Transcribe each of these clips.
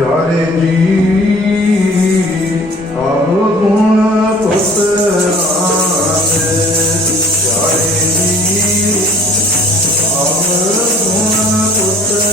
प्यारे जी अब गुण पुत्रान प्यारे जी अब गुण पुत्रान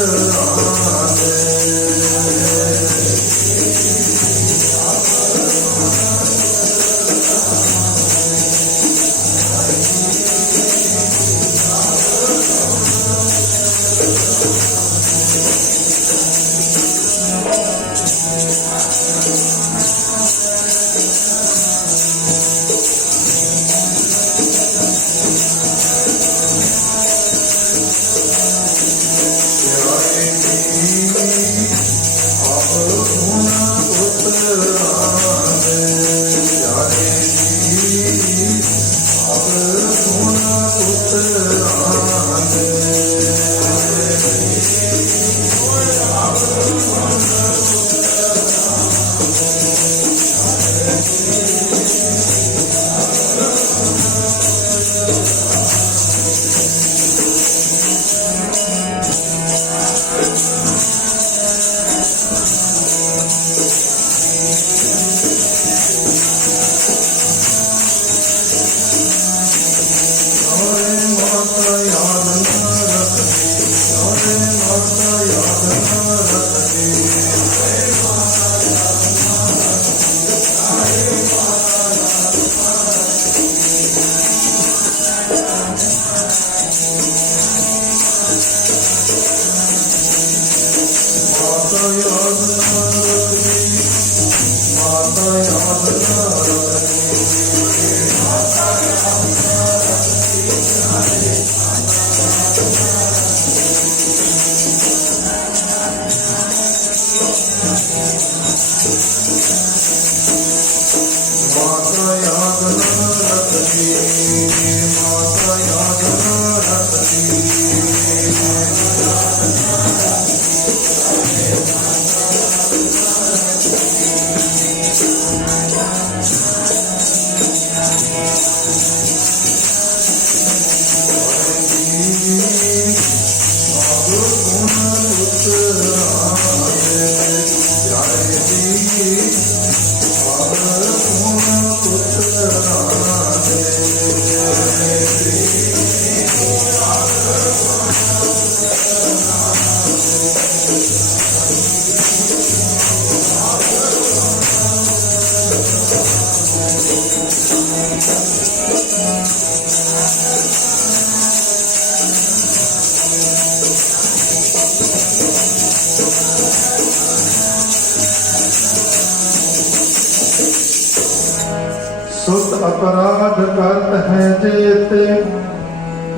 सुत अपराध करत है जेते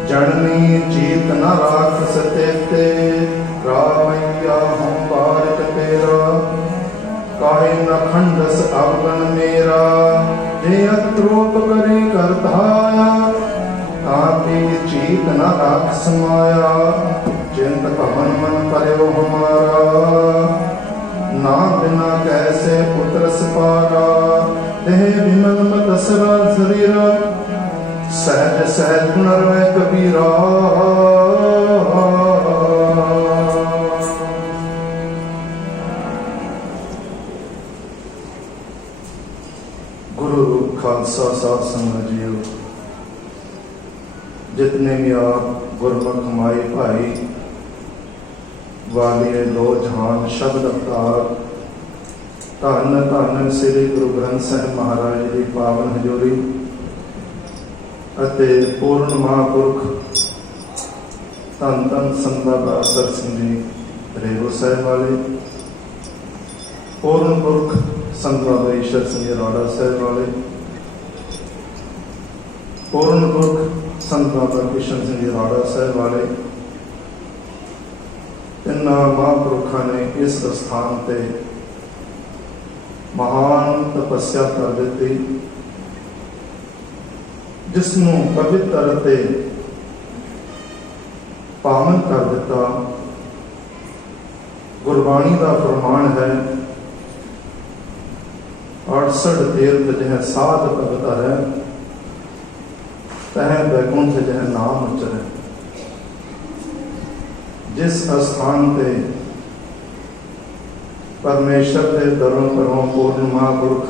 जननी चीत न राख सतेते रामैया हम बारिक तेरा काहे न खंडस अवगण मेरा जे अत्रोप करे करताया ताकि चीत न राख समाया चिंत पवन मन पर्यो हमारा ना बिना कैसे पुत्र सपारा देह विमल मत सरा शरीर सहज सहज पुनर्वय कबीरा गुरु रूप खालसा साध संगत जीओ जितने भी आप गुरमुख माई भाई वालिए लो जहान शब्द अवतार धन धन श्री गुरु ग्रंथ साहिब महाराज की पावन हजूरी ਅਤੇ पूर्ण महापुरख धन धन संत दासर सिंह जी रेगो साहिब वाले पूर्ण पुरख संत बाबा ईश्वर सिंह जी राड़ा साहिब वाले पूर्ण पुरख संत बाबा किशन सिंह जी राड़ा साहिब वाले इन्होंने महापुरखों ने इस स्थान से महान तपस्या कर दी जिसनों पवित्र ते पावन कर दिता। गुरबाणी का फरमान है 68 तीर्थ जह साध भगत है तह बैकुंठ जह नाम उचरे। जिस स्थान पे परमेश्वर के दरों घरों पूर्ण महापुरख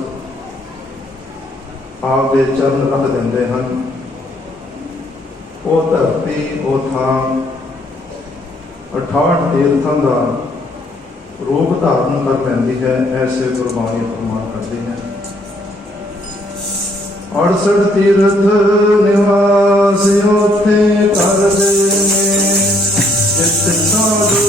आप दे चरण रख देंगे हैं। वो धरती वो थां 68 तीर्थों का रूप धारण कर लेंदी है। ऐसे गुरबाणी फरमान करती है। 68 तीर्थ निवास उथे कर दे जित साधु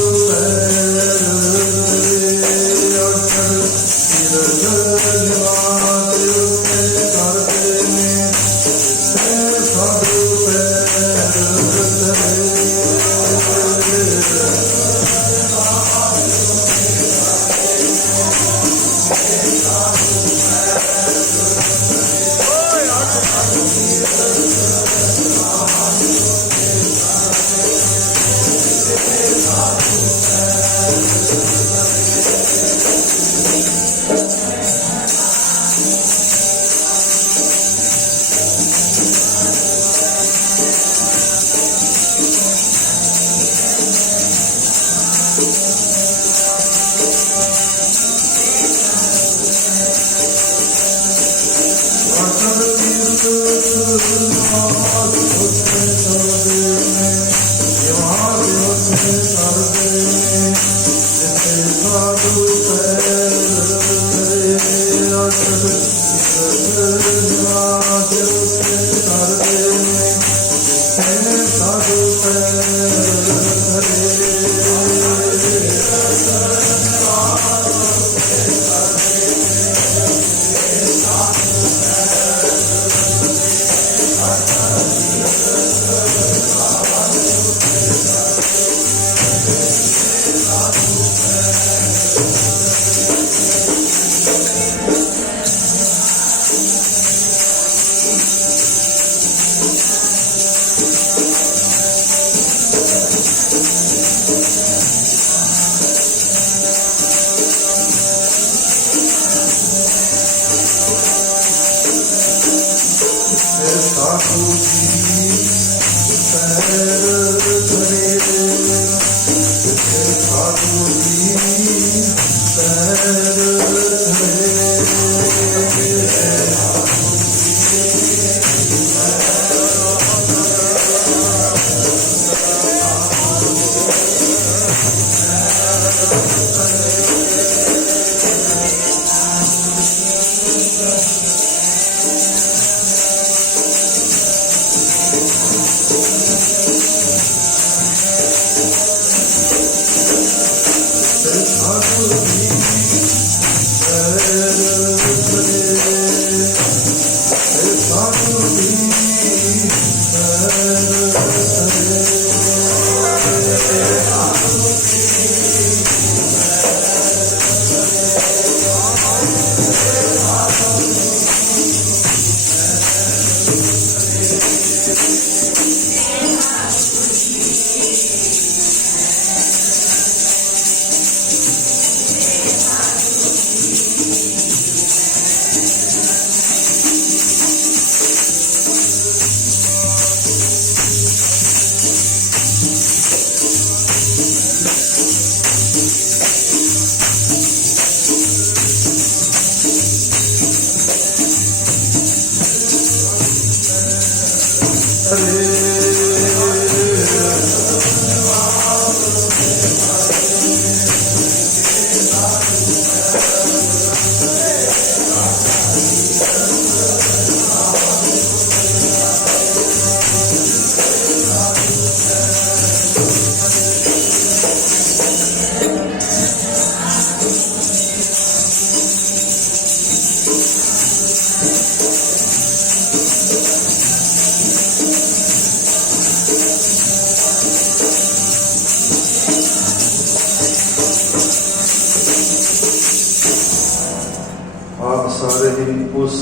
सारे ही उस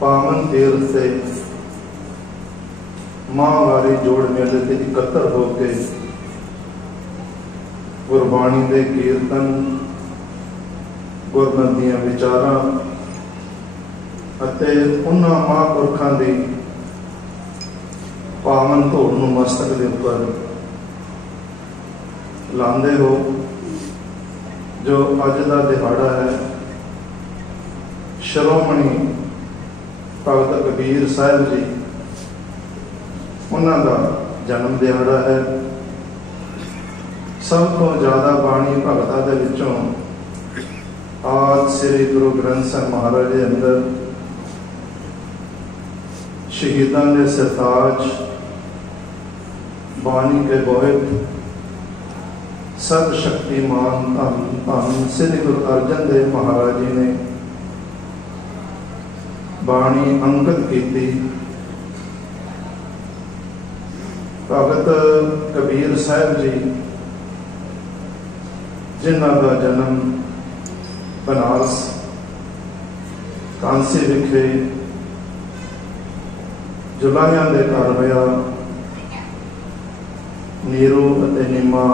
पावन तीर्थ से महावारी जोड़ मेले से इकट्ठा होकर गुरबाणी के कीर्तन गुरमत दियां विचारां अते उन्हां महापुरखां दी पावन धूड़ नूं मस्तक दे उपर लांदे हो। जो अज का दिहाड़ा है शिरोमणि भगत कबीर साहब जी उन्हों का जन्म दिहाड़ा है। सब तो ज़्यादा बाणी भगतां दे विचों आदि श्री गुरु ग्रंथ साहिब महाराज के अंदर शहीदां दे सरताज बाणी के बोहित सर्व शक्तिमान धन धन श्री गुरु अर्जन देव महाराज जी ने बाणी अंकित की। भगत कबीर साहब जी जिन्हां का जन्म बनारस कांसी विखे जुलाहियां दे घर होया। नीरू अते नीमा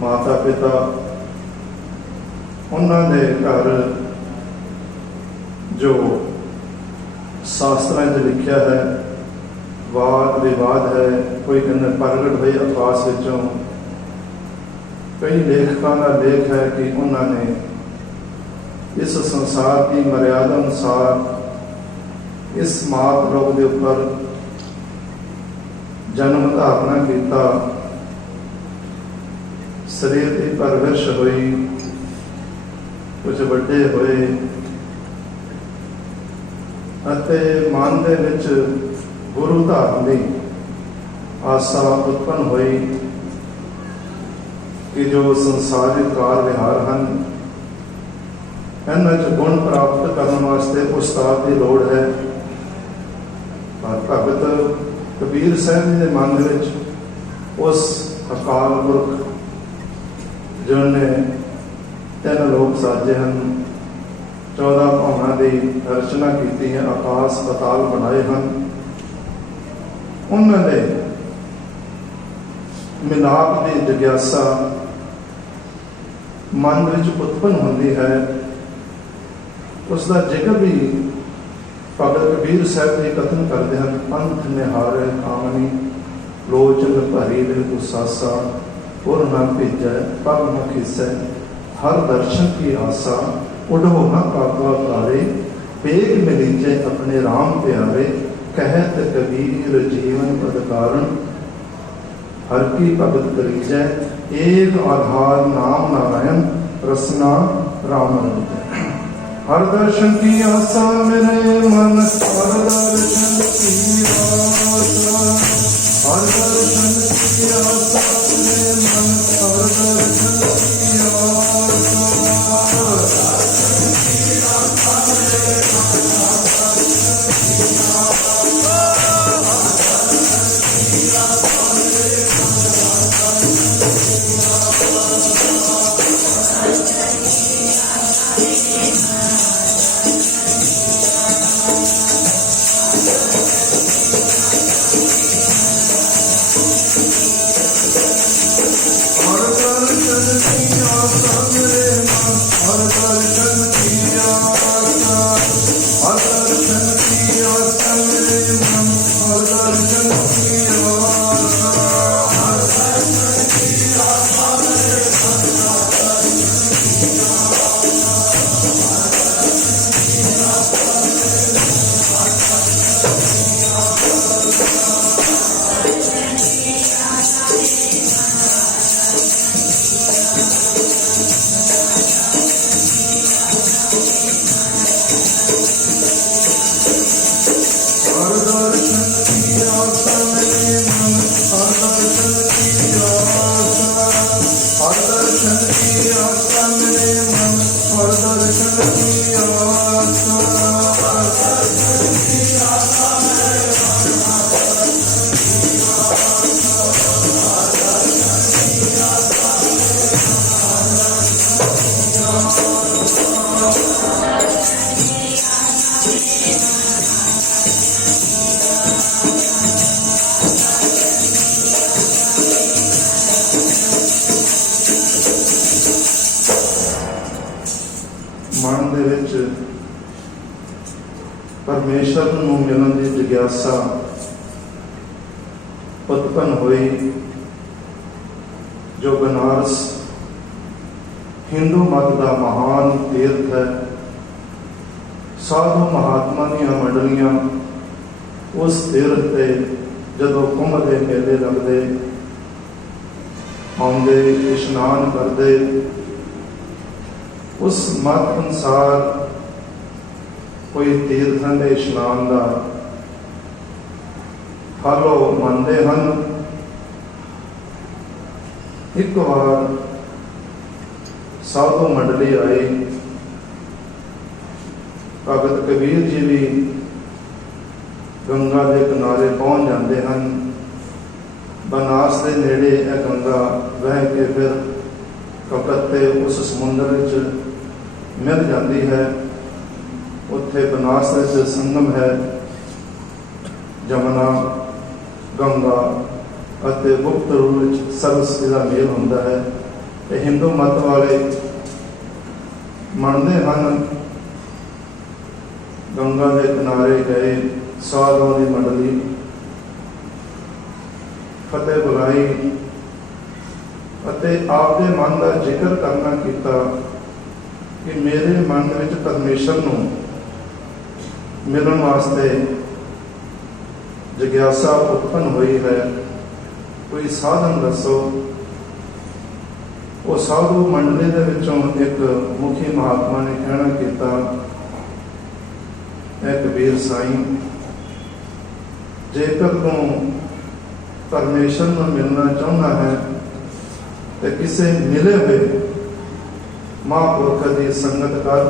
माता पिता उन्हां दे घर जो शास्त्रां च लिखिया है वाद विवाद है। कोई कहने प्रगट हुई अखास विचों, कई लेखकों का लेख है कि उन्होंने इस संसार की मर्यादा अनुसार इस मात लोक के उपर जन्म धारणा किया, शरीर की परवरिश हुई, कुछ बड़े होए अते मन दे विच गुरु धारण की आशा उत्पन्न हुई कि जो संसारिक कार विहार हैं इन्हां च गुण प्राप्त करने वास्ते उस्ताद की लोड़ है। पर भगत कबीर साहब जी के मन में उस अकाल पुरख जिन्होंने 3 लोक साजे हैं, 14 भावों की रचना की है, आकाश पताल बनाए हैं, उन्होंने मिलाप की जिज्ञासा मन में उत्पन्न होती है। उसका जिक्र भी भगत कबीर साहब जी कथन करते हैं। पंथ निहारे कामनी लोचन भरी दिल उसासा पुर न भेजै पग न खिसै हर दर्शन की आशा उड़ो न काका कारे पेग मिलीजे अपने राम प्यारे कहत कबीर जीवन पद कारण हर की भगत करीजै एक आधार नाम नारायण रसना राम रंजै। हर दर्शन की आशा मेरे मन हर दर्शन की आशा, हर दर्शन की आशा मेरे मन हर दर्शन की आशा। मन दे विच परमेश्वर नूं मिलण दी जिज्ञासा उत्पन्न हुई, जो बनारस हिंदू मत का महान तीर्थ है। साधु महात्मा दीआं मंडलियां उस तीर्थ से जदों कुंभ के मेले लगते आउंदे इशनान करते, उस मत अनुसार कोई तीर्थां के इशनान का फल मनते हैं। एक बार साधु मंडली आई, भगत कबीर जी भी गंगा के किनारे पहुँच जाते हैं। बनास के नेड़े यह गंगा बह के फिर कलकत्ते उस समुद्र मिल जाती है। उत्थे बनास के संगम है, जमुना गंगा ਅਤੇ गुप्त रूप सरस का मेल होता है। तो हिंदू मत वाले मानते हैं गंगा के किनारे गए साधुओं की मंडली फतेह बुलाई ਅਤੇ आपके मन का जिक्र करना किया कि मेरे मन में परमेश्वर को मिलन वास्ते जिज्ञासा उत्पन्न हुई है, कोई साधन दसो। वो साधु मंडली के विचों एक मुखी महात्मा ने कहना किया, कबीर साईं, जेकर तू परमेश्वर को मिलना चाहना है तो किसी मिले हुए महापुरख की संगत कर,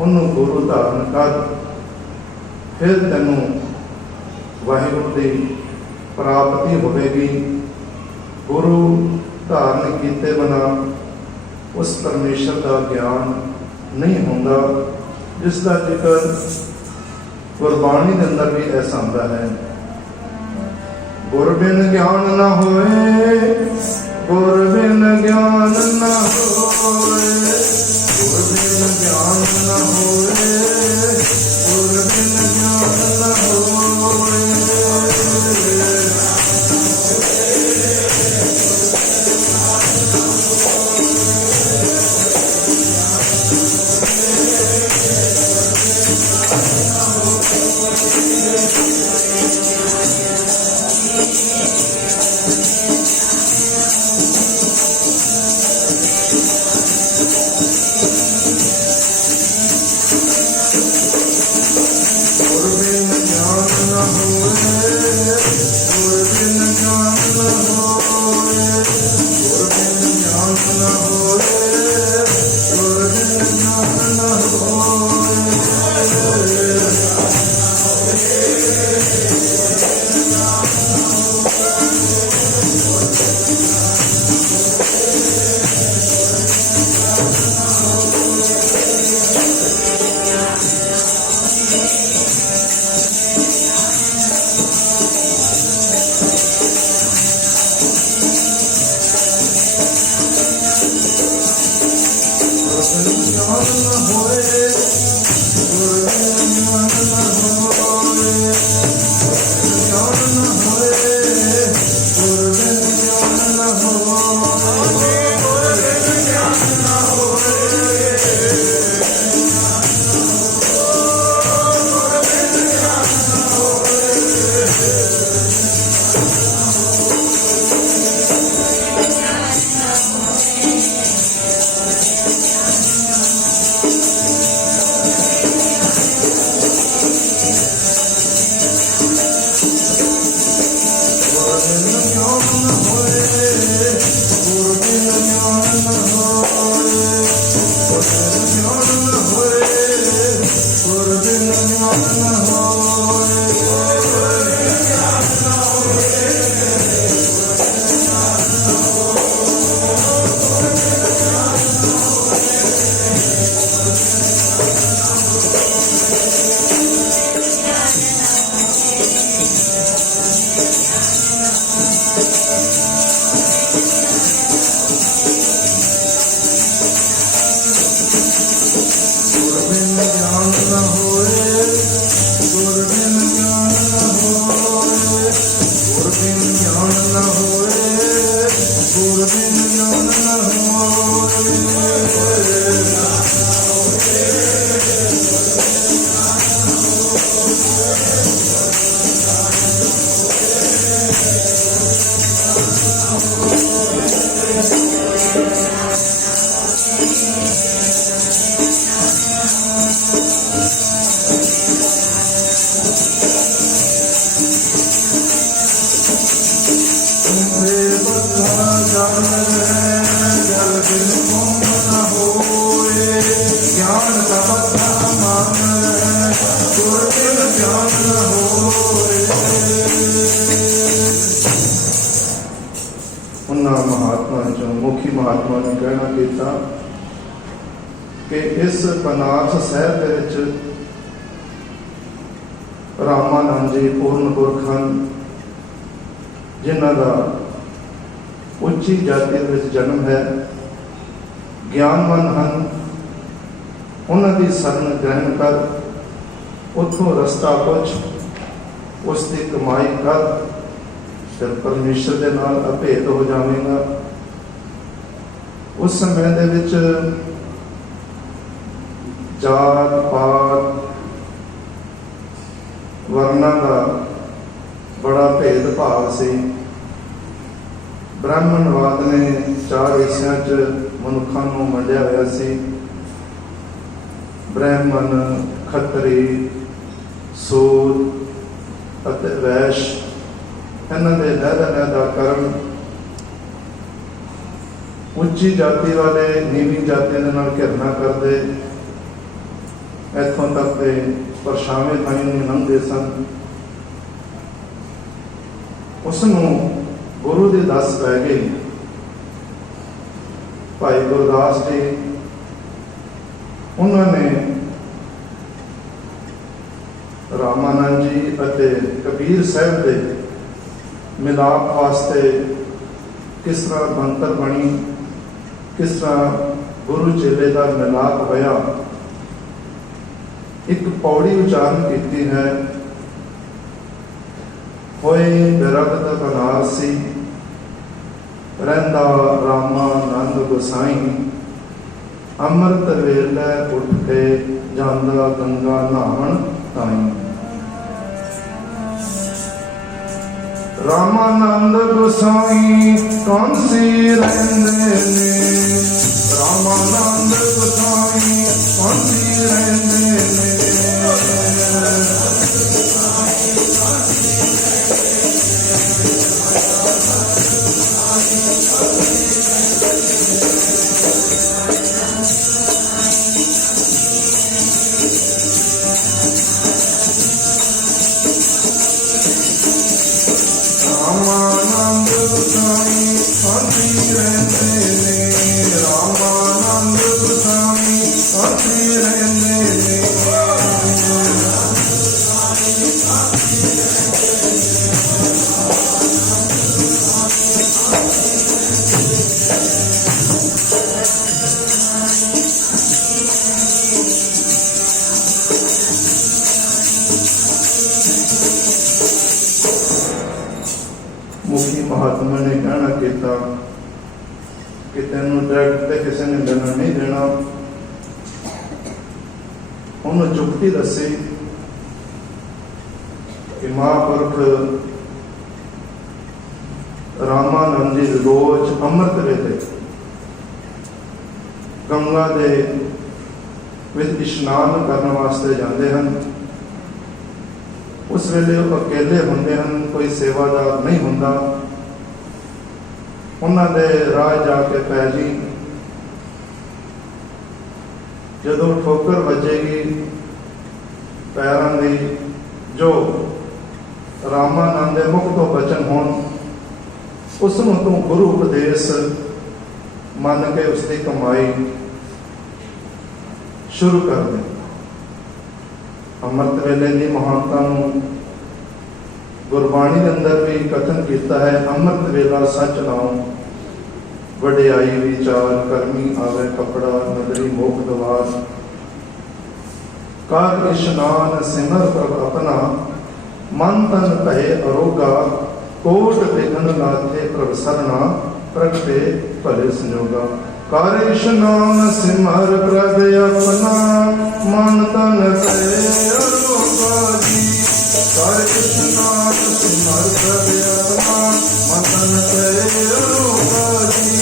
उन्होंने गुरु धारण कर, फिर तेनों वाहिगुरु की प्राप्ति होगी। गुरु धारण किए बिना उस परमेश्वर का ज्ञान नहीं होता, जिसका जिक्र गुरबाणी के अंदर भी ऐसा आता है। गुर बिन ज्ञान न होए, गुर बिन ज्ञान न होए, गुर बिन ज्ञान न होए, गुर बिन ज्ञान न होए। मुखी महात्मा ने कहना किया कि इस बनारस शहर के विच रामानंद जी पूर्ण पुरख हैं, जिन्हों का उच्ची जाति में जन्म है, ज्ञानवान हैं, उन्होंने शरण ग्रहण कर उतों रस्ता पुछ उसकी कमाई कर फिर परमेश्वर के नाल अभेद हो जाएगा। उस समय दे विच जात पात वर्णा का बड़ा भेदभाव से ब्राह्मणवाद ने 4 हिस्सों च मनुखों को वंडिया होया सी। ब्राह्मण, खतरी, सूद अते वैश्य, इन्हां दे लैदा कर्म उच्ची जाति वाले नीवी जाति दे नाल घिरना करते, इत्थों तक के परछावें ताईं नहीं लंघदे सन। उसनूं गुरु दे दस पै गई। भाई गुरदास जी उन्होंने रामानंद जी अते कबीर साहब के मिलाप वास्ते किस तरह मंत्र बनी, किस तरह गुरु चेले का मिलाप होया, एक पौड़ी उच्चारण की है। होए बिरगत बनारसी रहिंदा रामानंद गोसाई, अमृत वेले उठ के जांदा गंगा नहावन ताई। रामानंद गोसाई कांसी रहिंदे ने, रामानंद गोसाई कांसी रहिंदे ने। रामानंद गोसाई कांसी रहिंदे ने, रामानंद गोसाई कांसी रहिंदे ने। मुखी महात्मा ने कहना किया कि तेनों डायरेक्ट ते किसी ने लेना नहीं देना। उन्होंने जुगती दसी कि महापुरख रामानंद जी रोज अमृत वेले गंगा दे विच इशनान करने वास्ते जाते हैं। उस वेले वो अकेले होंदे हैं, कोई सेवादार नहीं होंदा। उन्होंने राह जाके पै जी, जदों ठोकर वजेगी पैरों की, जो रामानंद दे मुख तो बचन होण, उसनूं तो गुरु उपदेश मन के उसकी कमाई शुरू कर दे। अमृत वेले की महानता गुरबाणी के अंदर भी कथन किया है। अमृत वेला सच नाम वडियाई विचार, करमी आवे कपड़ा, नदरी मोख दवार। कर इशनान सिमर प्रभ अपना, मन तन कहे अरोगा। कोट विघन लाथे प्रभ सरना, प्रगटे भले संजोगा। कर इशनान सिमर प्रभ अपना, मन तन कहे अरोगा जी। कर इशनान सिमर प्रभ अपना, मन तन कहे अरोगा जी।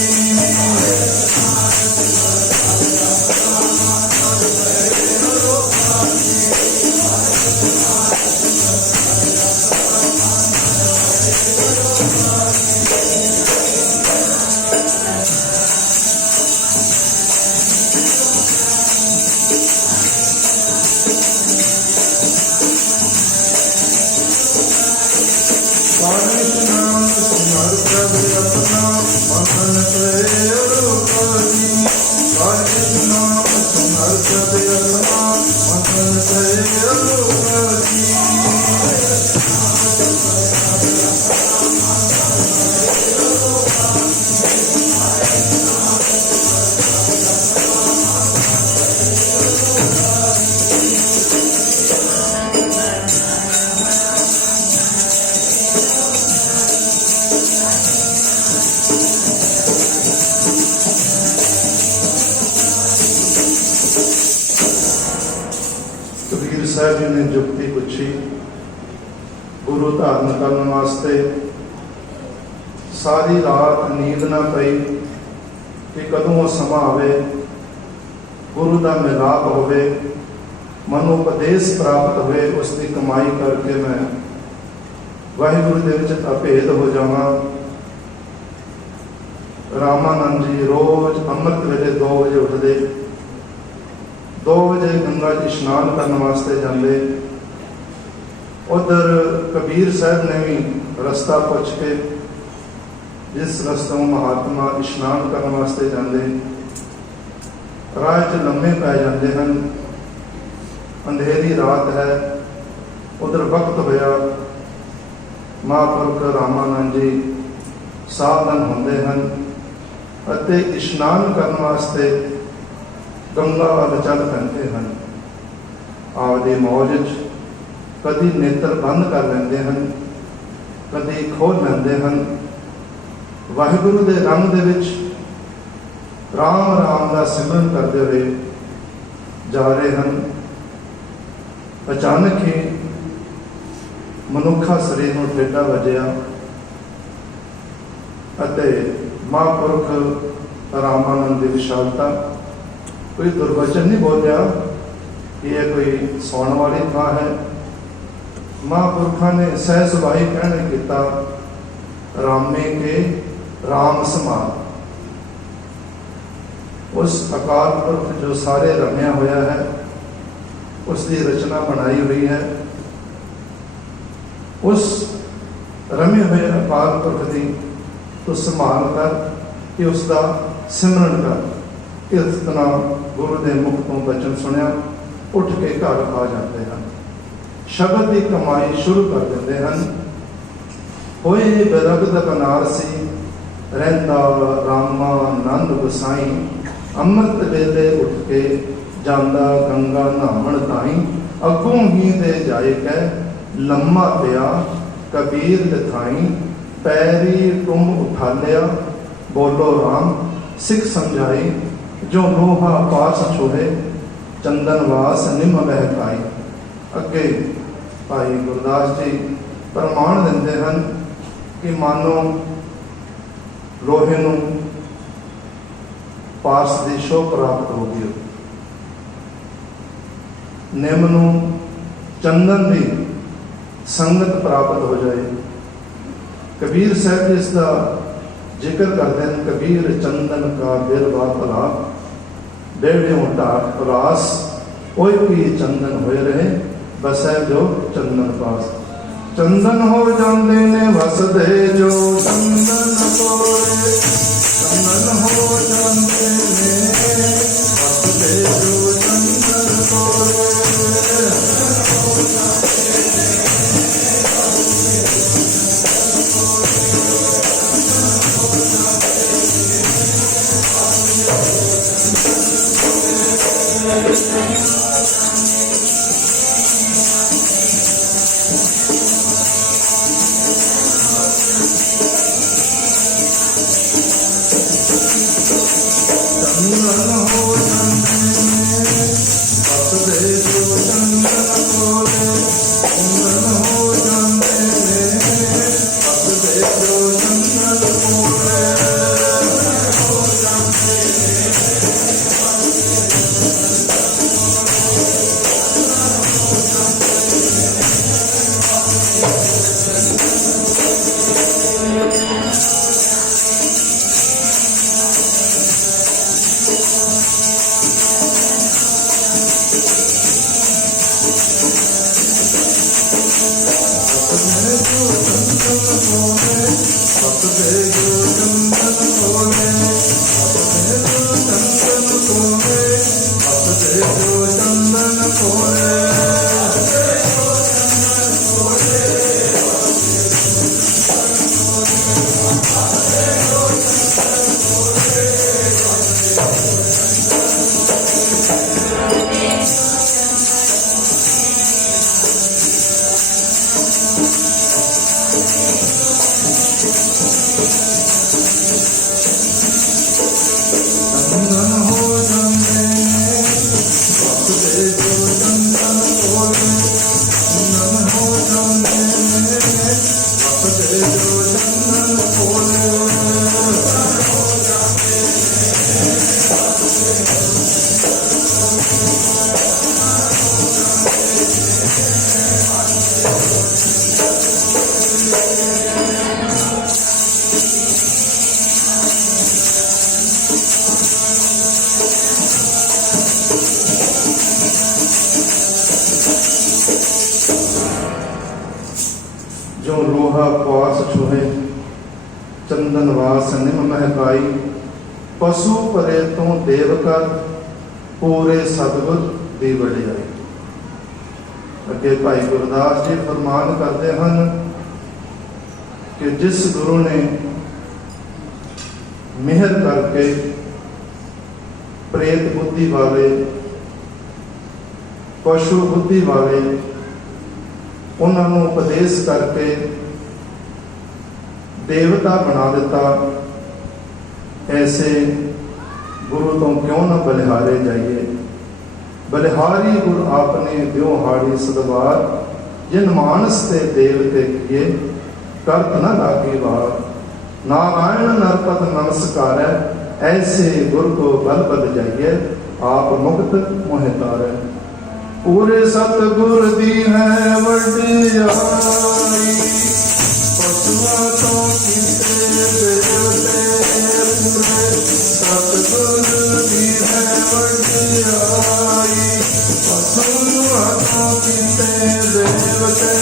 कबीर साहब जी ने जुक्ति पूछी गुरु धारण करने वास्ते। सारी रात नींद ना पई कि कदों समा आवे, गुरु का मिलाप होवे, मनोपदेश प्राप्त होवे, उसकी कमाई करके मैं वाहिगुरु दे विच अभेद हो जावां। रामानंद जी रोज अमृत वेले 2 बजे उठते, 2 बजे गंगा जी स्नान करने वास्ते जाते। उधर कबीर साहब ने भी रस्ता पुछ के जिस रस्तों महात्मा स्नान करने वास्ते जाते, राह च लम्मे पै जाते हैं। अंधेरी रात है, उधर वक्त होया, महापुरख रामानंद जी सावधान होंदे हैं अते इशनान करने वास्ते गंगा वाल चल पैंदे हैं। आपदी मौज च कदी नेत्र बंद कर लेंदे हैं, कदी खोल लेंदे हैं। वाहिगुरु दे रंग दे विच राम राम का सिमरन करते हुए जा रहे हैं। अचानक ही मनुखा शरीर में टेढ़ा वजया अते महापुरख रामानंद की विशालता, कोई दुर्वचन नहीं बोलिया कि यह कोई सौण वाली थां है। महापुरखा ने सह सुभाई कहने किया, रामे के राम समान। उस अकाल पुरख जो सारे रमया होया है, उसकी रचना बनाई हुई है, उस रमे हुए अकाल पुरख की तो संभाल कर कि उसका सिमरन कर। इस तरह गुरु के मुख तो बचन सुनिया, उठ के घर आ जाते हैं, शब्द की कमाई शुरू कर देते हैं। होए बिरगद बनारसी, रहिंदा रामा नंद गोसाई। अमृत वेले उठ के जांदा गंगा नहावन ताई। अगों ही दे जाए कै लम्मा पिया, कबीर लिथाई। पैरी टुम उठा लिया, बोलो राम सिख समझाई। जो लोहा पास छोड़े, चंदन वास निम बहकाई। अगे भाई गुरदास जी प्रमाण देंदे हैं कि मानो लोहे नूं पास की शोभ प्राप्त हो गई, निम नूं चंदन की संगत प्राप्त हो जाए। कबीर साहब जी इसका जिक्र करते हैं, कबीर चंदन का बिरवा भला, बेड़ियों ढाट पलास। कोई भी चंदन होए रहे, बस है जो चंदन पास। चंदन हो जाते ने वसदे जो चंदन कोरे। चंदन हो जाते ने वसदे जो चंदन कोरे। जो लोहा पास छुहे चंदन वास निम महकाई पशु परे तो देवकर पूरे सतगुर दी वडियाई। अगे भाई गुरदास जी फरमान करते हैं कि जिस गुरु ने मेहर करके प्रेत बुद्धि वाले पशु बुद्धि वाले उन्होंने उपदेश करके देवता बना दिता, ऐसे गुरु तो क्यों न बलिहारे जाइए। बलिहारी गुरु आपने द्यो हाड़ी सदवार जिन मानस ते देवते किए करत न लागी वार। नारायण नरपत नमस्कार ऐसे गुरु को बल बल जाइए आप मुक्त मोह तारे। पूरे सतगुर दी है वडियाई पशुआ तो किसे देवते पूरे सतगुर दी है वडियाई पशुआ तो किसे देवते।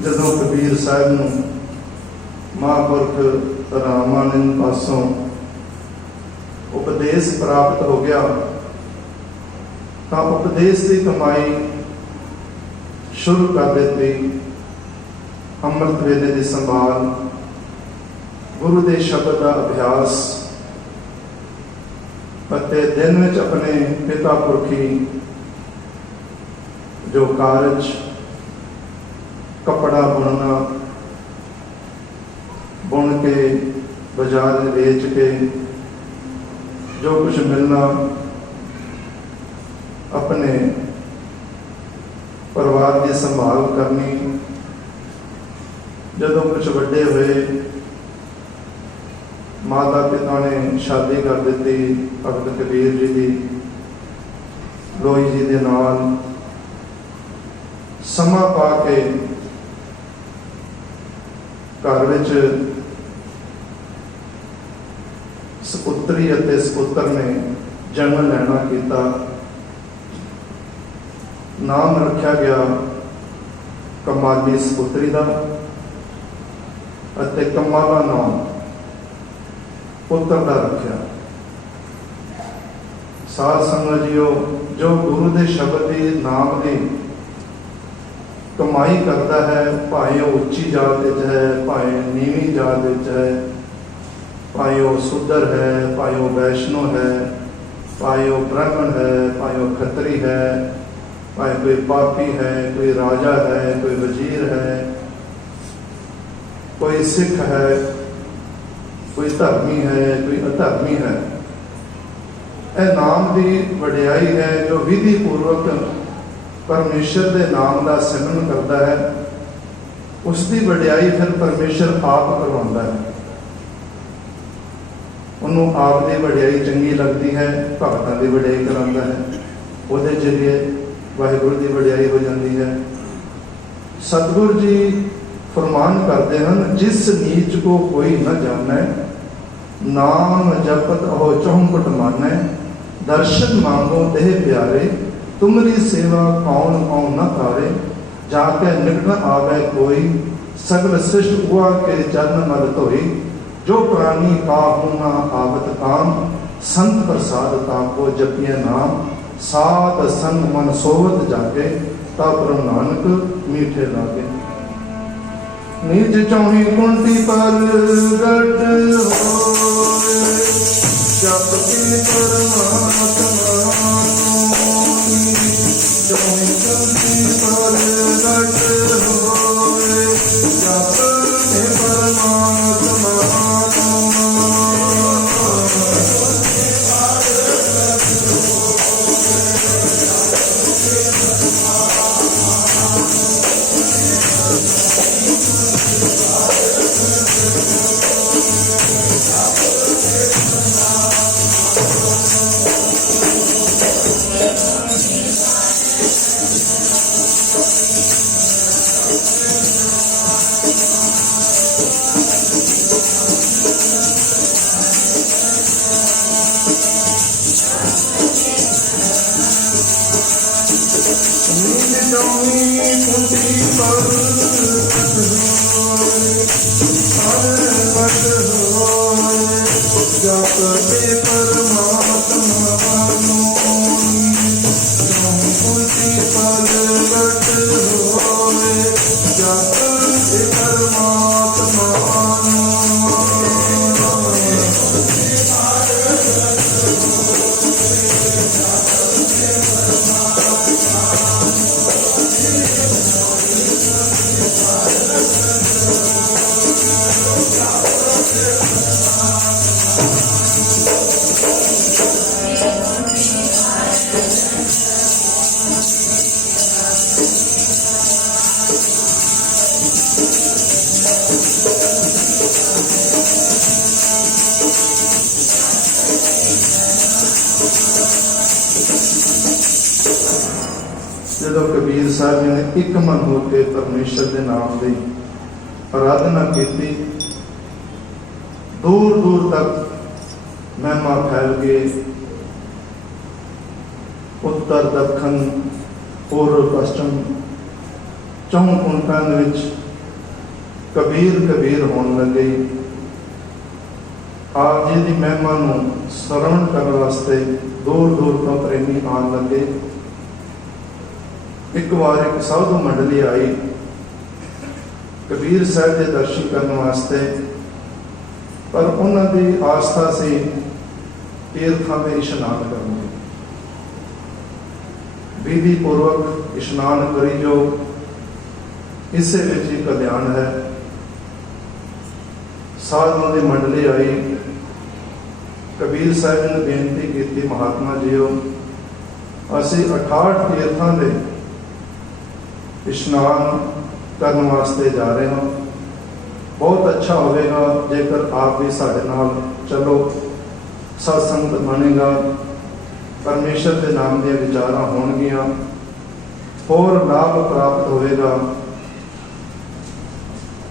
जदों कबीर साहब नूं महापुरख रामानंद पासों उपदेश प्राप्त हो गया तो उपदेश की कमाई शुरू कर दी। अमृत वेले की संभाल गुरु के शब्द का अभ्यास दिन में अपने पिता पुरखी जो कारज कपड़ा बुनना बुन के बाजार में बेच के जो कुछ मिलना अपने परिवार की संभाल करनी। जदों कुछ वड्डे हुए माता पिता ने शादी कर दी भगत कबीर जी की लोई जी के नाल समा पा के घर विच सपुत्री अते सपुत्र ने जन्म लेना किया। नाम रखा गया कमाली सपुत्री का अते कमाला नाम पुत्र का रखा। साध संगत जीओ जो गुरु के शब्द की नाम की कमाई करता है, भाएं वो उच्ची जात है, भाएं नीवी जात है, भाएं वो सुधर है, भाएं वो वैष्णो है, भाएं वो ब्राह्मण है, भाएं वो खत्री है, भाएं कोई पापी है, कोई राजा है, कोई वजीर है, कोई सिख है, कोई धर्मी है, कोई अधर्मी है। यह नाम की वडियाई है जो विधि पूर्वक परमेश्वर के नाम का सिमरन करता है, उसकी वडियाई फिर परमेश्वर आप करवाता है। उन्होंने आप की वडियाई चंगी लगती है, भगतों की वडियाई कराता है। वो जरिए ਵਾਹਿਗੁਰੂ ਦੀ ਵਡਿਆਈ ਹੋ ਜਾਂਦੀ ਹੈ। ਸਤਿਗੁਰ ਜੀ ਫਰਮਾਨ ਕਰਦੇ ਹਨ, ਜਿਸ ਨੀਚ ਕੋ ਕੋਈ ਨਾ ਜਾਣੈ, ਨਾਮ ਜਪਤ ਹੋ ਚੌਂਕਟ ਮਾਨੈ, ਦਰਸ਼ਨ ਮੰਗੋ ਦੇਹ ਪਿਆਰੇ, ਤੁਮਰੀ ਸੇਵਾ ਕੌਣ ਕੌਣ ਨਾ ਤਾਰੇ, ਜਾ ਕੇ ਨਿਕਟ ਨ ਆਵੇ ਕੋਈ, ਸਗਲ ਸ੍ਰਿਸ਼ਟ ਉਆ ਕੇ ਚਰਨ ਮਲ ਧੋਈ, ਜੋ ਪ੍ਰਾਨੀ ਕਾਹੂ ਨਾ ਆਵਤ ਕਾਮ, ਸੰਤ ਪ੍ਰਸਾਦ ਤਾਕੋ ਜਪਿਆ ਨਾਮ, ਸਾਧ ਸੰਗ ਮਨ ਸੋਵਤ ਜਾਗੇ, ਤਾ ਪ੍ਰਭ ਨਾਨਕ ਮੀਠੇ ਲਾਗੇ। ਨਿਜ ਚੌਹੀ ਕੁੰਟੀ ਪ੍ਰਗਟ ਹੋਏ, ਜਪ ਕੇ ਪਰਮਾਤਮਾ ਨੂੰ, ਚੌਹੀ ਕੁੰਟੀ ਪ੍ਰਗਟ ਹੋਏ, ਜਪ ਕੇ ਪਰਮਾਤਮਾ ਨੂੰ। ਜਦੋਂ ਕਬੀਰ ਸਾਹਿਬ ਜੀ ਨੇ ਇੱਕ ਮਨ ਹੋ ਕੇ ਪਰਮੇਸ਼ਰ ਦੇ ਨਾਮ ਦੀ ਆਰਾਧਨਾ ਕੀਤੀ, ਦੂਰ ਦੂਰ ਤੱਕ ਮਹਿਮਾ ਫੈਲ ਗਈ। ਉੱਤਰ ਦੱਖਣ ਪੂਰਬ ਪੱਛਮ ਚੌਂ ਕੁੰਟਾਂ ਦੇ ਵਿੱਚ ਕਬੀਰ ਕਬੀਰ ਹੋਣ ਲੱਗੇ। ਆਪ ਜੀ ਦੀ ਮਹਿਮਾ ਨੂੰ ਸਰਵਣ ਕਰਨ ਵਾਸਤੇ ਦੂਰ ਦੂਰ ਤੋਂ ਪ੍ਰੇਮੀ ਆਉਣ ਲੱਗੇ। ਇੱਕ ਵਾਰ ਇੱਕ ਸਾਧੂ ਮੰਡਲੀ ਆਈ ਕਬੀਰ ਸਾਹਿਬ ਦੇ ਦਰਸ਼ਨ ਕਰਨ ਵਾਸਤੇ, ਪਰ ਉਹਨਾਂ ਦੀ ਆਸਥਾ ਸੀ ਤੀਰਥਾਂ ਦੇ ਇਸ਼ਨਾਨ ਕਰਨ ਦੀ। ਵਿਧੀ ਪੂਰਵਕ ਇਸ਼ਨਾਨ ਕਰੀ ਜੋ, ਇਸੇ ਵਿੱਚ ਹੀ ਕਲਿਆਣ ਹੈ। ਸਾਧੂਆਂ ਦੀ ਮੰਡਲੀ ਆਈ, ਕਬੀਰ ਸਾਹਿਬ ਨੇ ਬੇਨਤੀ ਕੀਤੀ, ਮਹਾਤਮਾ ਜੀਓ, ਅਸੀਂ 68 ਤੀਰਥਾਂ ਦੇ ਇਸ਼ਨਾਨ ਕਰਨ ਵਾਸਤੇ ਜਾ ਰਹੇ ਹਾਂ। ਬਹੁਤ ਅੱਛਾ ਹੋਵੇਗਾ ਜੇਕਰ ਆਪ ਵੀ ਸਾਡੇ ਨਾਲ ਚਲੋ, ਸਤਸੰਗ ਬਣੇਗਾ, ਪਰਮੇਸ਼ਰ ਦੇ ਨਾਮ ਦੀਆਂ ਵਿਚਾਰਾਂ ਹੋਣਗੀਆਂ, ਹੋਰ ਲਾਭ ਪ੍ਰਾਪਤ ਹੋਵੇਗਾ।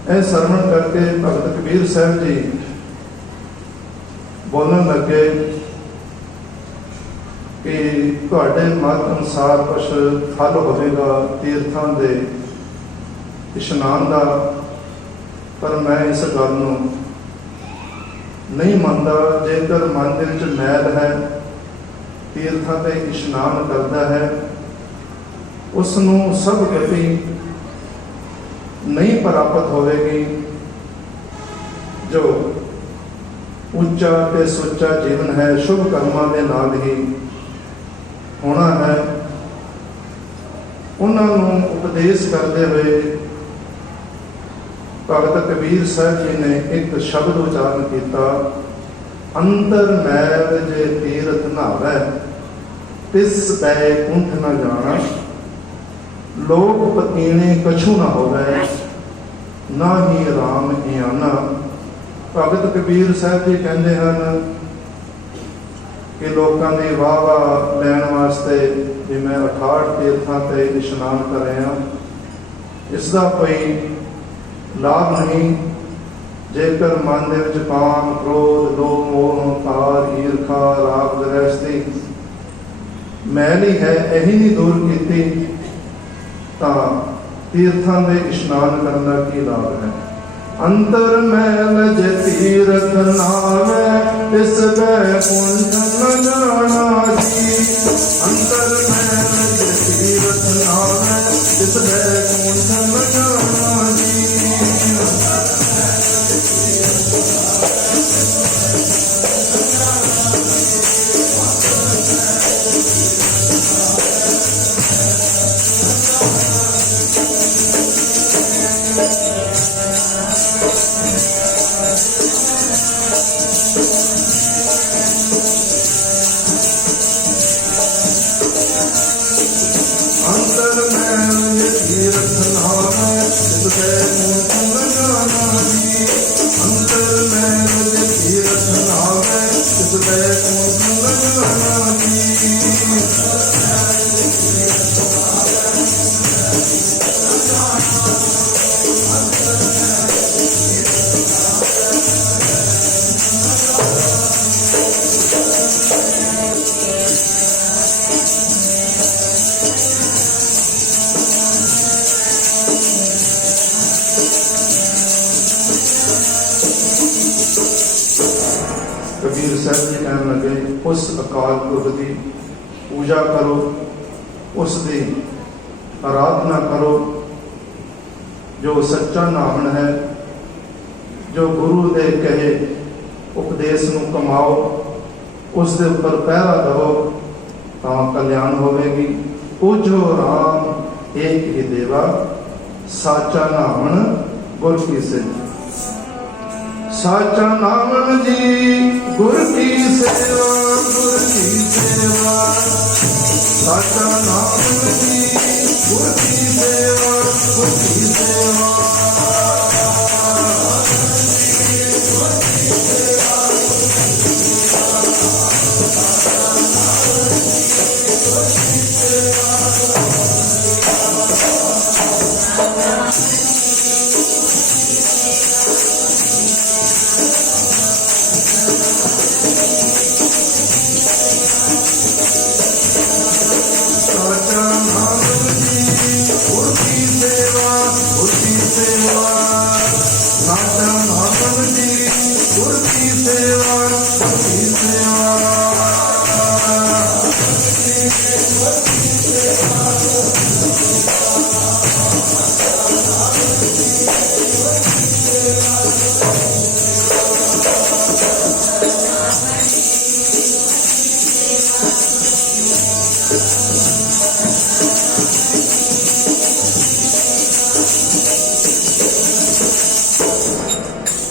ਇਹ ਸਰਵਣ ਕਰਕੇ ਭਗਤ ਕਬੀਰ ਸਾਹਿਬ ਜੀ ਬੋਲਣ ਲੱਗੇ ਕਿ ਤੁਹਾਡੇ ਮਤ ਅਨੁਸਾਰ ਕੁਛ ਫਲ ਹੋਵੇਗਾ ਤੀਰਥਾਂ ਦੇ ਇਸ਼ਨਾਨ ਦਾ, ਪਰ ਮੈਂ ਇਸ ਗੱਲ ਨੂੰ ਨਹੀਂ ਮੰਨਦਾ। ਜੇਕਰ ਮਨ ਦੇ ਵਿੱਚ ਮੈਲ ਹੈ, ਤੀਰਥਾਂ ਤੇ ਇਸ਼ਨਾਨ ਕਰਦਾ ਹੈ, ਉਸ ਨੂੰ ਸਭ ਗਤੀ ਨਹੀਂ ਪ੍ਰਾਪਤ ਹੋਵੇਗੀ। ਜੋ ਉੱਚਾ ਤੇ ਸੁੱਚਾ ਜੀਵਨ ਹੈ, ਸ਼ੁਭ ਕਰਮਾਂ ਦੇ ਨਾਲ ਹੀ ਹੋਣਾ ਹੈ। ਉਹਨਾਂ ਨੂੰ ਉਪਦੇਸ਼ ਕਰਦੇ ਹੋਏ ਭਗਤ ਕਬੀਰ ਸਾਹਿਬ ਜੀ ਨੇ ਇੱਕ ਸ਼ਬਦ ਉਚਾਰਨ ਕੀਤਾ, ਅੰਤਰ ਮੈਲ ਜੇ ਤੀਰਥ ਨਾਵੈ, ਤਿਸ ਬੈ ਕੁੰਠ ਨਾ ਜਾਣਾ, ਲੋਕ ਪਤੀਨੇ ਕਛੂ ਨਾ ਹੋਵੇ, ਨਾ ਹੀ ਰਾਮ ਇਆਨਾ। ਭਗਤ ਕਬੀਰ ਸਾਹਿਬ ਜੀ ਕਹਿੰਦੇ ਹਨ ਕਿ ਲੋਕਾਂ ਦੀ ਵਾਹ ਵਾਹ ਲੈਣ ਵਾਸਤੇ ਵੀ ਮੈਂ 68 ਤੀਰਥਾਂ ਤੇ ਇਸ਼ਨਾਨ ਕਰ ਰਿਹਾ, ਇਸ ਦਾ ਕੋਈ ਲਾਭ ਨਹੀਂ ਜੇਕਰ ਮਨ ਦੇ ਵਿੱਚ ਕਾਮ, ਕ੍ਰੋਧ, ਲੋਭ, ਮੋਹ, ਹੰਕਾਰ, ਈਰਖਾ, ਰਾਗ, ਗ੍ਰਹਿਸਤੀ ਮੈਲ ਹੀ ਹੈ, ਇਹੀ ਨਹੀਂ ਦੂਰ ਕੀਤੀ ਤਾਂ ਤੀਰਥਾਂ ਦੇ ਇਸ਼ਨਾਨ ਕਰਨ ਦਾ ਕੀ ਲਾਭ ਹੈ। ਅੰਤਰ ਮੈਲ ਜੇ ਤੀਰਥ ਨਾਵੇ, ਤਿਸ ਬੈਕੁੰਠ ਨ ਜਾਣਾ ਜੀ। ਅੰਤਰ ਮੈਲ ਜੇ ਤੀਰਥ ਨਾਵੇ, ਤਿਸ ਬੈਕੁੰਠ ਨ ਜਾਣਾ ਜੀ। ਕਬੀਰ ਸਾਹਿਬ ਜੀ ਕਹਿਣ ਲੱਗੇ, ਉਸ ਅਕਾਲ ਪੁਰਖ ਦੀ ਪੂਜਾ ਕਰੋ, ਉਸ ਦੀ ਆਰਾਧਨਾ ਕਰੋ ਜੋ ਸੱਚਾ ਨਾਮਣ ਹੈ, ਜੋ ਗੁਰੂ ਦੇ ਕਹੇ ਉਪਦੇਸ਼ ਨੂੰ ਕਮਾਓ, ਉਸ ਦੇ ਉੱਪਰ ਪਹਿਰਾ ਦਵੋ ਤਾਂ ਕਲਿਆਣ ਹੋਵੇਗੀ। ਪੂਜੋ ਰਾਮ ਏਕ ਹੀ ਦੇਵਾ, ਸਾਚਾ ਨਾਮਣ ਗੁਰ ਕੀ ਸਿੱਧ। ਸਾਚਾ ਨਾਮਣ ਜੀ ਗੁਰ ਕੀ ਸੇਵਾ, ਗੁਰ ਕੀ ਸੇਵਾ। ਸਾਚਾ ਨਾਮਣ ਜੀ ਗੁਰ ਕੀ ਸੇਵਾ, ਗੁਰ ਕੀ ਸੇਵਾ।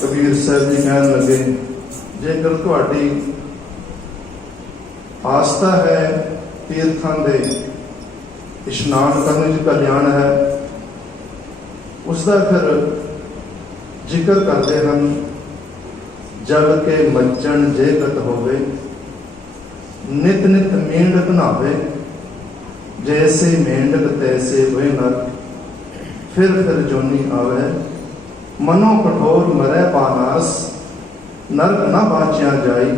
ਕਬੀਰ ਸਾਹਿਬ ਜੀ ਕਹਿਣ ਲੱਗੇ, ਜੇਕਰ ਤੁਹਾਡੀ ਆਸਥਾ ਹੈ ਤੀਰਥਾਂ ਦੇ ਇਸ਼ਨਾਨ ਕਰਨ ਵਿੱਚ ਕਲਿਆਣ ਹੈ, ਉਸ ਦਾ ਫਿਰ ਜ਼ਿਕਰ ਕਰਦੇ ਹਨ। ਜਗ ਕੇ ਮੱਚਣ ਜੇਗਤ ਹੋਵੇ, ਨਿਤ ਨਿਤ ਮੇਂਢਕ ਨਾਵੇ, ਜੈਸੇ ਮੇਂਢਕ ਤੈਸੇ ਹੋਏ ਨਰ, ਫਿਰ ਜੋਨੀ ਆਵੇ। ਮਨੋ ਕਠੋਰ ਮਰੈ ਪਾਨਾਸ, ਨਰਕ ਨਾ ਬਾਚਿਆ ਜਾਈ।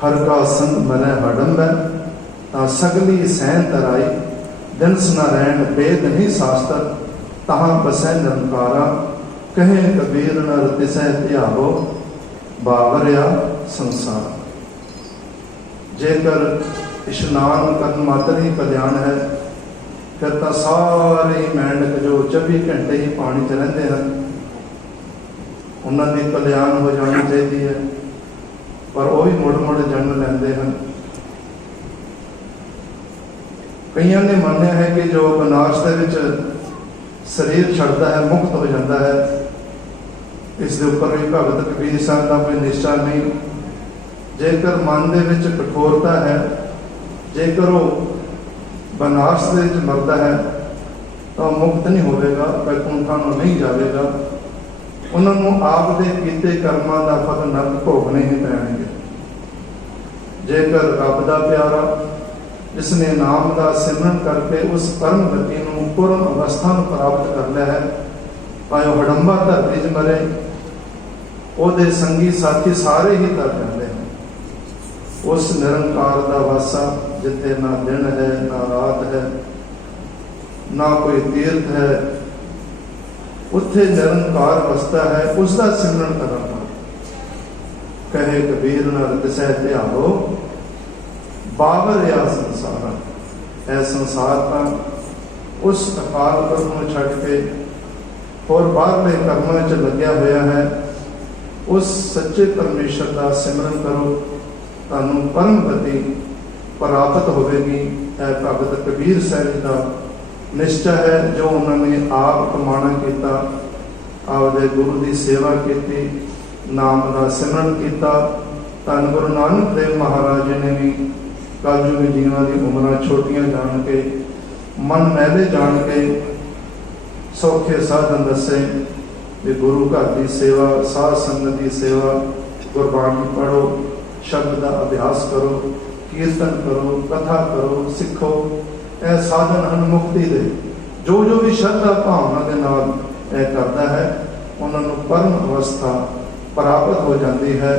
ਹਰ ਕਾ ਸੰਤ ਮਰੈ ਹਡੰਬੈ, ਤਾਂ ਸਗਲੀ ਸੈਨ ਤਰਾਈ। ਦਿਨਸ ਨ ਰਹਿਣ ਭੇਦ ਨਹੀਂ ਸਾਸਤਰ, ਤਹਾਂ ਬਸੈ ਨਿਰੰਕਾਰਾ। ਕਹੇ ਕਬੀਰ ਨਰ ਤਿਸੈ ਧਿਆਵੋ, ਬਾਵਰਿਆ ਸੰਸਾਰ। ਜੇਕਰ ਇਸ਼ਨਾਨ ਕਰਨ ਮਾਤਰ ਹੀ ਕਲਿਆਣ ਹੈ, ਫਿਰ ਤਾਂ ਸਾਰੇ ਮੈਂਡਕ ਜੋ 24 ਘੰਟੇ ਹੀ ਪਾਣੀ 'ਚ ਰਹਿੰਦੇ ਹਨ, ਉਹਨਾਂ ਦੀ ਕਲਿਆਣ ਹੋ ਜਾਣੀ ਚਾਹੀਦੀ ਹੈ, ਪਰ ਉਹ ਵੀ ਮੁੜ ਮੁੜ ਜਨਮ ਲੈਂਦੇ ਹਨ। ਕਈਆਂ ਨੇ ਮੰਨਿਆ ਹੈ ਕਿ ਜੋ ਬਨਾਰਸ ਦੇ ਵਿੱਚ ਸਰੀਰ ਛੱਡਦਾ ਹੈ, ਮੁਕਤ ਹੋ ਜਾਂਦਾ ਹੈ। ਇਸ ਦੇ ਉੱਪਰ ਵੀ ਭਗਤ ਕਬੀਰ ਸਾਹਿਬ ਦਾ ਕੋਈ ਨਿਸ਼ਚਾ ਨਹੀਂ। ਜੇਕਰ ਮਨ ਦੇ ਵਿੱਚ ਕਠੋਰਤਾ ਹੈ, ਜੇਕਰ ਉਹ ਬਨਾਰਸ ਦੇ ਵਿੱਚ ਮਰਦਾ ਹੈ ਤਾਂ ਮੁਕਤ ਨਹੀਂ ਹੋਵੇਗਾ, ਵੈਕੁੰਠਾਂ ਨੂੰ ਨਹੀਂ ਜਾਵੇਗਾ। ਉਹਨਾਂ ਨੂੰ ਆਪ ਦੇ ਕੀਤੇ ਕਰਮਾਂ ਦਾ ਫਲ ਨਰਕ ਭੋਗਣੇ ਹੀ ਪੈਣਗੇ। ਜੇਕਰ ਰੱਬ ਦਾ ਪਿਆਰਾ जिसने नाम का सिमरन करके उस परम गति ਨੂੰ पूर्ण अवस्था ਨੂੰ प्राप्त कर लिया है, भावे हडंबा धरती च मरे, ਉਹਦੇ संगी साथी सारे ही तर जाते हैं। उस निरंकार का वासा जिथे ना दिन है ना रात है ना कोई तीर्थ है, उत्थे निरंकार वसता है, उसका सिमरन करना। कहे कबीर नर तिसै ध्याओ बाबर या संसार। है संसार का उस अकाल पुरख को छड़ के और बाहरले कर्मां च लग्या होया है, उस सच्चे परमेश्वर का सिमरन करो, तानू परम गति प्राप्त होगी। है भगत कबीर साहब का निश्चय है, जो उन्होंने आप कमाना किया, आपदे गुरु की सेवा की, नाम का सिमरन किया। धन गुरु नानक देव महाराज जी ने भी कलयुग जीवां की उम्रां छोटियां जान के, मन मैले जान के सौखे साधन दसे भी गुरु घर की सेवा, साध संगत की सेवा, गुरबाणी पढ़ो, शब्द का अभ्यास करो, कीर्तन करो, कथा करो, सिखो। यह साधन हैं मुक्ति दे। जो जो भी श्रद्धा भावना के नाल यह करता है, उन्होंने परम अवस्था प्राप्त हो जाती है।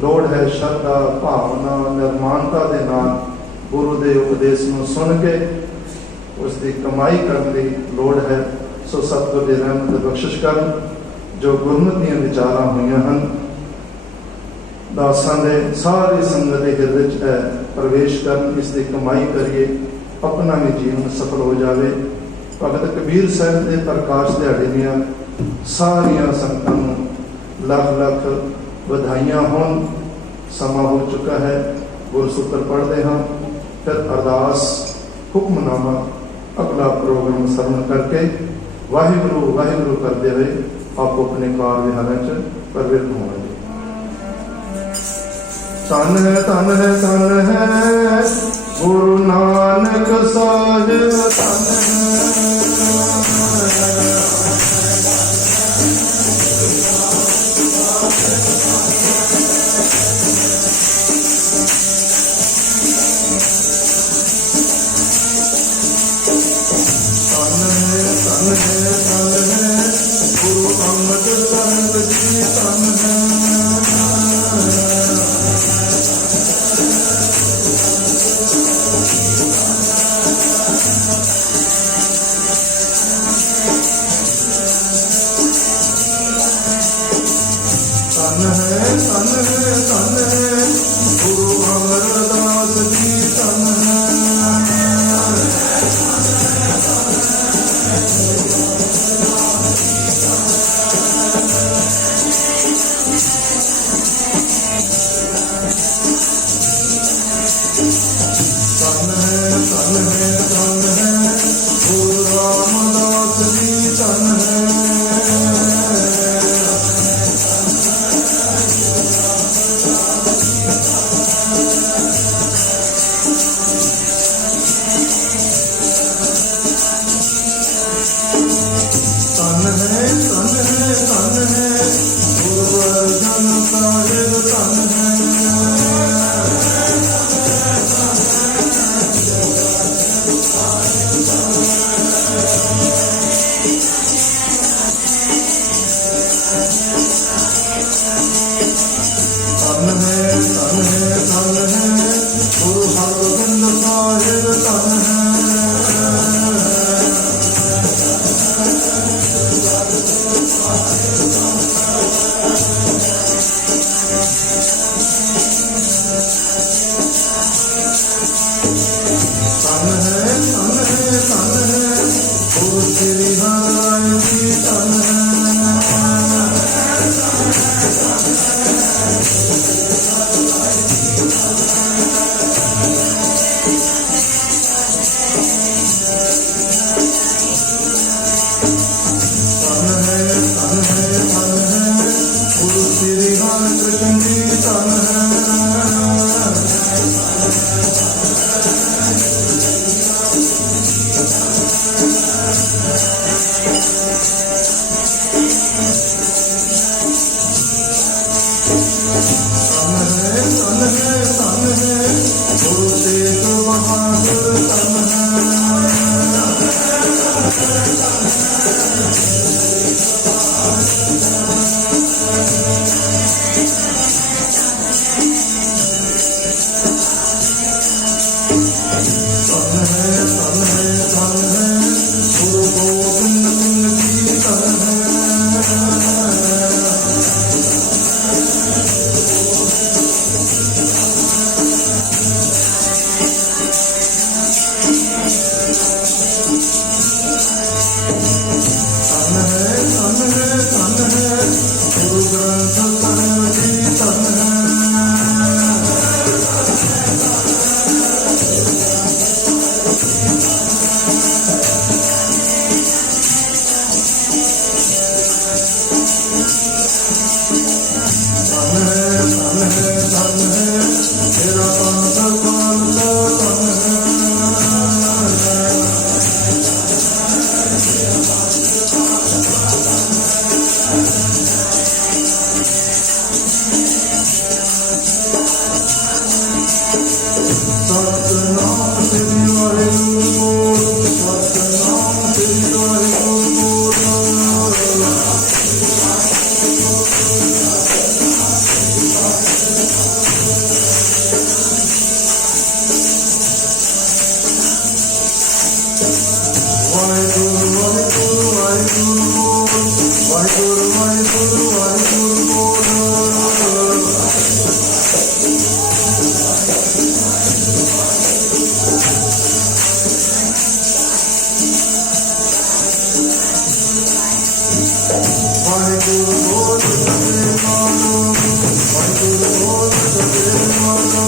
लोड़ है श्रद्धा भावना निर्माणता के नाल गुरु के उपदेश को सुन के उसकी कमाई करने की लोड़ है। सो सतगुर की रहमत बख्शिश कर, जो गुरमतियां विचारां हुई हैं दासां दे सारी संगत के हृदय च है, प्रवेश कर, इसकी कमाई करिए, अपना भी जीवन सफल हो जाए। भगत कबीर साहब के प्रकाश दिहाड़े दियां सारिया संगतां नूं लख लख बधाइयां होन। समा हो चुका है, गुरसूत्र पढ़ते हाँ, फिर अरदास हुक्मनामा अगला प्रोग्राम सरन करके वाहिगुरु वाहिगुरु करते हुए आप अपने कार विहार च प्रवृत्त होंगे। धन है धन है धन है गुरु नानक साहिब, धन ਵਾਹਿਗੁਰੂ ਵਾਹਿਗੁਰੂ ਵਾਹਿਗੁਰੂ ਵਾਹਿਗੁਰੂ ਵਾਹਿਗੁਰੂ ਬੋਲ। ਵਾਹਿਗੁਰੂ ਬੋਲ ਸਤਿ ਮਾਨੋ, ਵਾਹਿਗੁਰੂ ਬੋਲ ਸਤਿ ਮਾਨੋ।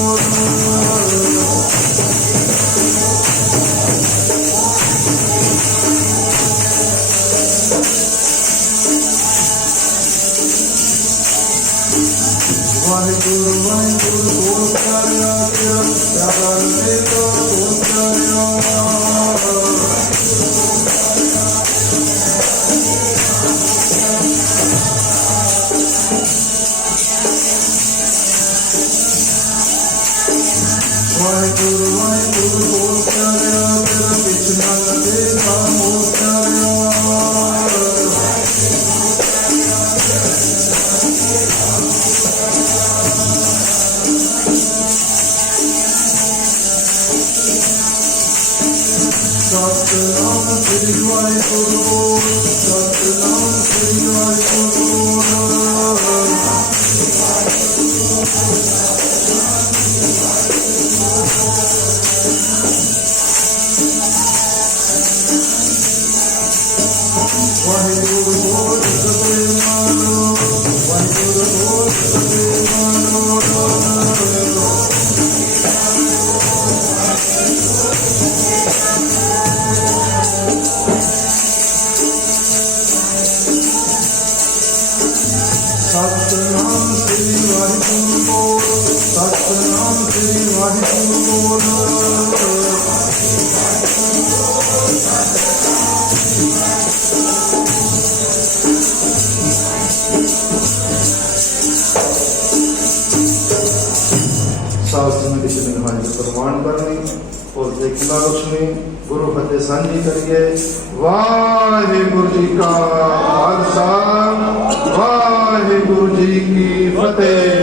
ਵਾਹਿਗੁਰੂ ਵਾਹਿਗੁਰੂ ਬੋਲ ਪਿਆਰਿਆ ਤੇਰਾ ਪਿਆਰਾ ਲੇਗਾ ਬੋਲ ਪਿਆਰਿਆ। ਵਾਹਿਗੁਰੂ ਵਾਹਿਗੁਰੂ ਬੋਲ ਪਿਆਰਿਆ ਤੇਰਾ ਵਿੱਚ ਨਾ ਲੱਗੇਗਾ ਬੋਲ ਪਿਆਰਿਆ। ਸਤਿਨਾਮ ਸ੍ਰੀ ਵਾਹਿਗੁਰੂ ਬੋਲ, ਸਤਿਨਾਮ ਸ੍ਰੀ ਵਾਹਿਗੁਰੂ ਬੋਲ। ਵਾਹਿਗੁਰੂ ਬੋਲ ਸਤਿ ਮਾਨੋ, ਵਾਹਿਗੁਰੂ ਬੋਲ ਸਤਿ ਮਾਨੋ। ਸਤਿਨਾਮ ਸ੍ਰੀ ਵਾਹਿਗੁਰੂ ਬੋਲ, ਸਤਿਨਾਮ ਸ੍ਰੀ ਵਾਹਿਗੁਰੂ ਬੋਲ। शास्त्र में किसी ने हाजिर प्रमाण करनी और देखना रोशनी गुरु फतेह सांझी करिए। वाहिगुरु जी का खालसा, वाहिगुरु जी की फतेह।